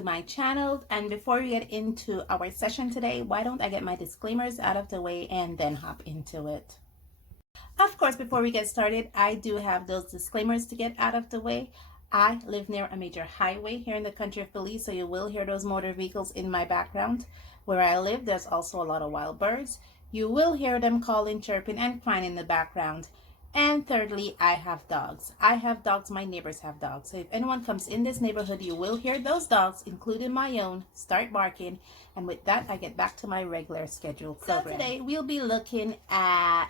to my channel. And before we get into our session today, why don't I get my disclaimers out of the way and then hop into it. Of course, before we get started, I do have those disclaimers to get out of the way. I live near a major highway here in the country of Belize, so you will hear those motor vehicles in my background. Where I live, there's also a lot of wild birds. You will hear them calling, chirping, and crying in the background. And thirdly, I have dogs. I have dogs, my neighbors have dogs. So if anyone comes in this neighborhood, you will hear those dogs, including my own, start barking. And with that, I get back to my regular scheduled program. So today, we'll be looking at...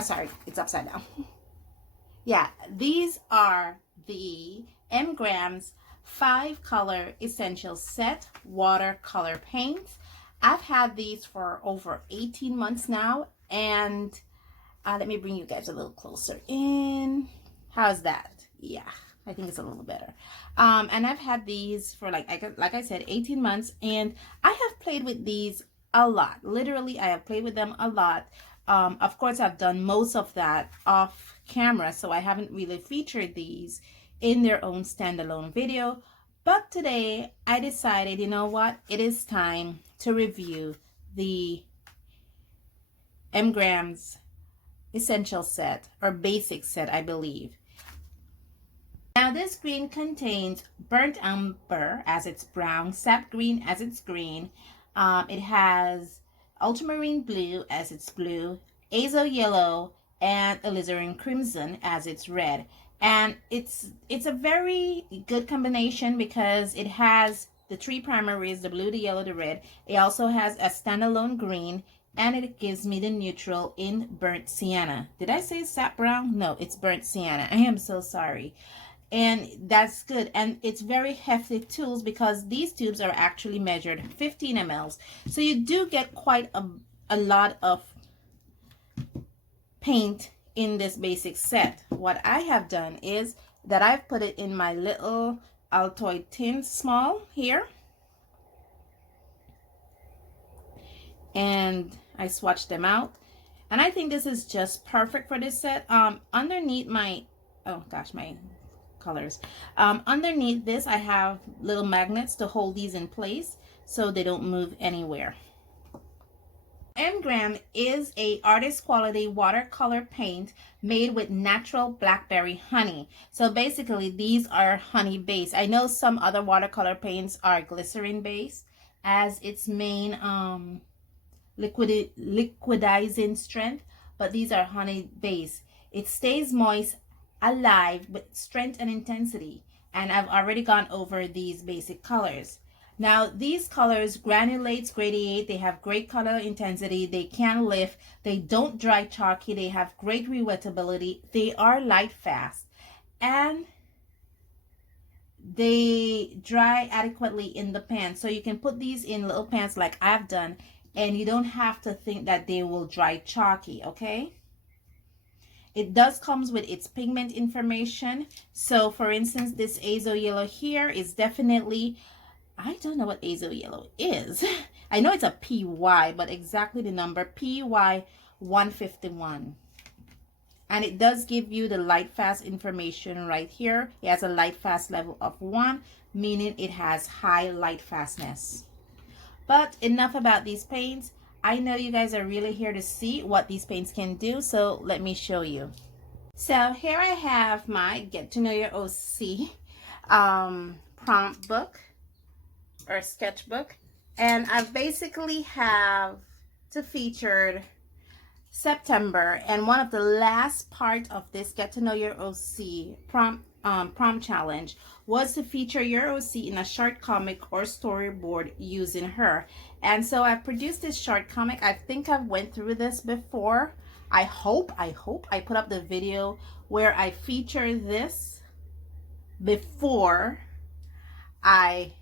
sorry, it's upside down. Yeah, these are the M Graham's 5-color essential set watercolor paints. I've had these for over 18 months now, and let me bring you guys a little closer in. How's that? Yeah, I think it's a little better. And I've had these for like I said, 18 months, and I have played with these a lot. Literally, I have played with them a lot. Of course, I've done most of that off camera, so I haven't really featured these in their own standalone video. But today I decided, you know what, it is time to review the M Graham's essential set, or basic set, I believe. Now this green contains burnt umber as its brown, sap green as its green. It has ultramarine blue as its blue, azo yellow, and alizarin crimson as its red. And it's a very good combination because it has the three primaries, the blue, the yellow, the red. It also has a standalone green, and it gives me the neutral in burnt sienna. Did I say sap brown? No, it's burnt sienna. I am so sorry. And that's good. And it's very hefty tubes because these tubes are actually measured 15 mLs. So you do get quite a lot of paint in this basic set. What I have done is that I've put it in my little Altoid tins small here, and I swatched them out, and I think this is just perfect for this set. Underneath my my colors, underneath this I have little magnets to hold these in place so they don't move anywhere. M Graham is a artist quality watercolor paint made with natural blackberry honey. So basically these are honey based. I know some other watercolor paints are glycerin based as its main liquidizing strength, but these are honey based. It stays moist, alive with strength and intensity, and I've already gone over these basic colors. Now these colors granulates, gradiate, they have great color intensity, they can lift, they don't dry chalky, they have great rewettability, they are light fast, and they dry adequately in the pan. So you can put these in little pans like I've done, and you don't have to think that they will dry chalky, okay? It does comes with its pigment information. So for instance, this azo yellow here is definitely, I don't know what azo yellow is. I know it's a PY, but exactly the number PY 151. And it does give you the light fast information right here. It has a light fast level of 1, meaning it has high light fastness. But enough about these paints. I know you guys are really here to see what these paints can do, so let me show you. So here I have my Get to Know Your OC prompt book or sketchbook, and I basically have to featured September, and one of the last part of this Get to Know Your OC prompt challenge was to feature your OC in a short comic or storyboard using her. And so I produced this short comic. I think I've went through this before. I hope I put up the video where I feature this before I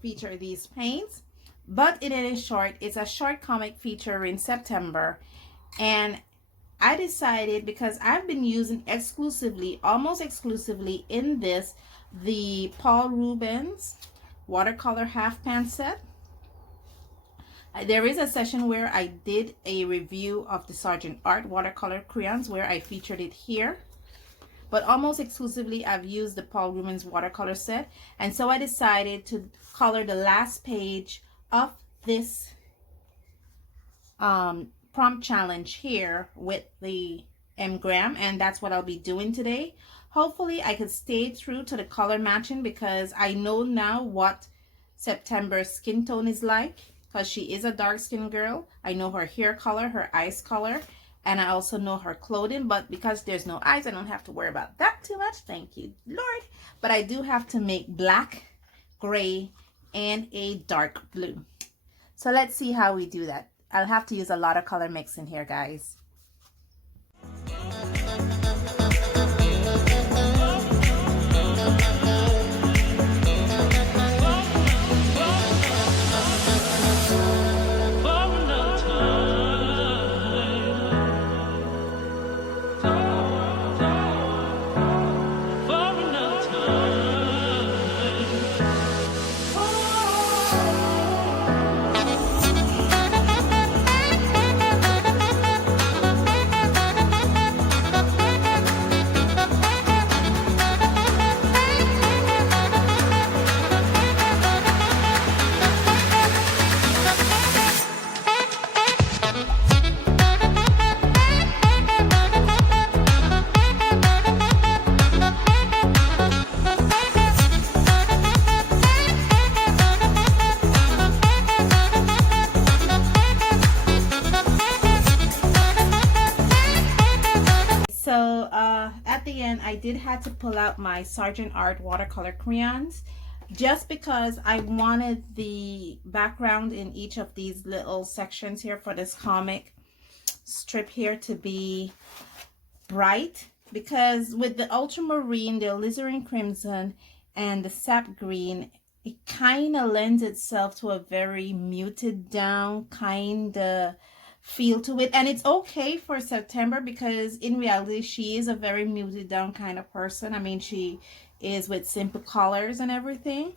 feature these paints, but it is short. It's a short comic feature in September, and I decided, because I've been using exclusively, almost exclusively in this, the Paul Rubens watercolor half pan set. There is a session where I did a review of the Sergeant Art watercolor crayons where I featured it here. but almost exclusively I've used the Paul Grumman's watercolor set. And so I decided to color the last page of this prompt challenge here with the M Graham, and that's what I'll be doing today. Hopefully I could stay true to the color matching, because I know now what September's skin tone is like, because she is a dark skinned girl. I know her hair color, her eyes color, and I also know her clothing, but because there's no eyes, I don't have to worry about that too much. Thank you, Lord. But I do have to make black, gray, and a dark blue. So let's see how we do that. I'll have to use a lot of color mixing here, guys. So at the end, I did have to pull out my Sergeant Art watercolor crayons, just because I wanted the background in each of these little sections here for this comic strip here to be bright, because with the ultramarine, the alizarin crimson, and the sap green, it kind of lends itself to a very muted down kind of feel to it. And it's okay for September, because in reality she is a very muted down kind of person. I mean, she is with simple colors and everything,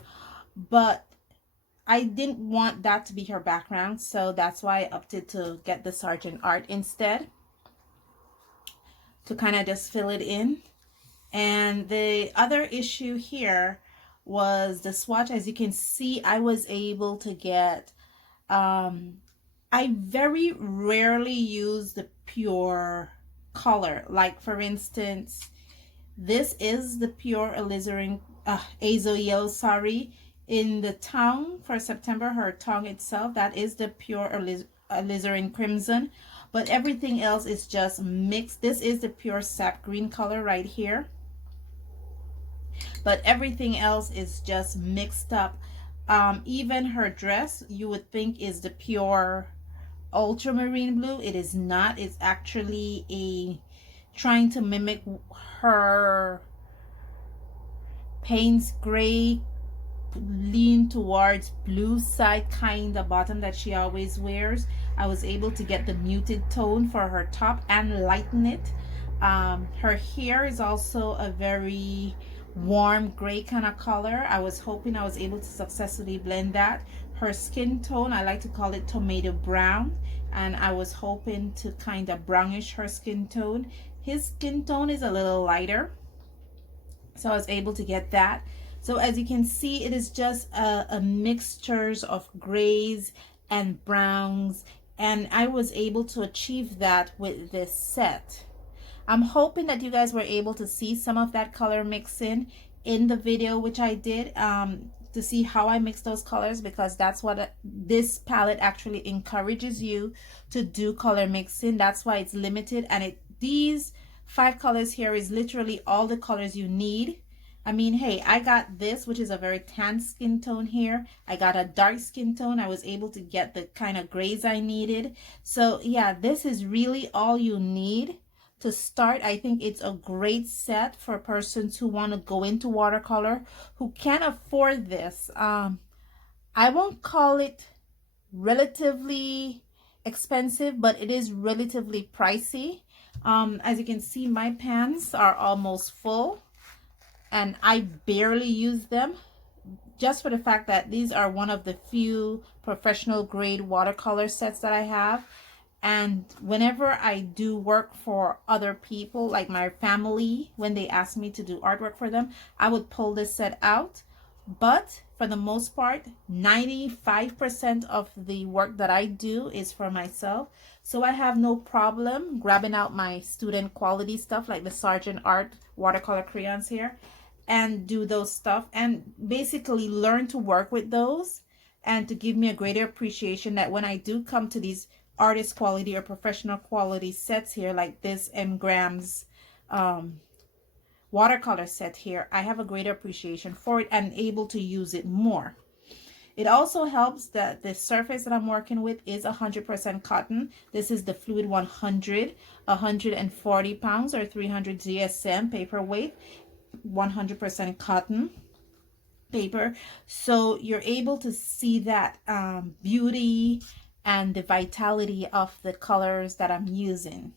but I didn't want that to be her background, so that's why I opted to get the Sergeant Art instead, to kind of just fill it in. And the other issue here was the swatch. As you can see, I was able to get I very rarely use the pure color. Like, for instance, this is the pure alizarin azo yellow, sorry. In the tongue for September, her tongue itself, that is the pure alizarin crimson, but everything else is just mixed. This is the pure sap green color right here, but everything else is just mixed up. Even her dress, you would think is the pure ultramarine blue. It is not. It's actually trying to mimic her Payne's gray, lean towards blue side kind of bottom that she always wears. I was able to get the muted tone for her top and lighten it. Her hair is also a very warm gray kind of color. I was hoping I was able to successfully blend that. Her skin tone, I like to call it tomato brown, and I was hoping to kind of brownish her skin tone. His skin tone is a little lighter, so I was able to get that. So as you can see, it is just a mixtures of grays and browns, and I was able to achieve that with this set. I'm hoping that you guys were able to see some of that color mixing in the video, which I did, to see how I mix those colors, because that's what this palette actually encourages you to do, color mixing. That's why it's limited, and these 5 colors here is literally all the colors you need. I mean, hey, I got this, which is a very tan skin tone here. I got a dark skin tone. I was able to get the kind of grays I needed. So yeah, this is really all you need to start. I think it's a great set for persons who want to go into watercolor, who can afford this. I won't call it relatively expensive, but it is relatively pricey. As you can see, my pans are almost full, and I barely use them, just for the fact that these are one of the few professional grade watercolor sets that I have. And whenever I do work for other people, like my family, when they ask me to do artwork for them, I would pull this set out. But for the most part, 95% of the work that I do is for myself. So I have no problem grabbing out my student quality stuff like the Sargent Art watercolor crayons here and do those stuff and basically learn to work with those, and to give me a greater appreciation that when I do come to these artist quality or professional quality sets here, like this M Graham's watercolor set here, I have a greater appreciation for it and able to use it more. It also helps that the surface that I'm working with is 100% cotton. This is the Fluid 100, 140 pounds or 300 GSM paper weight, 100% cotton paper. So you're able to see that beauty and the vitality of the colors that I'm using.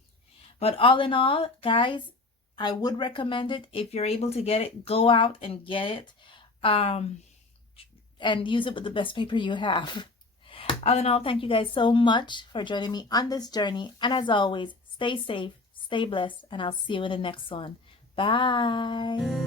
But all in all, guys, I would recommend it. If you're able to get it, go out and get it, and use it with the best paper you have. All in all, thank you guys so much for joining me on this journey. And as always, stay safe, stay blessed, and I'll see you in the next one. Bye.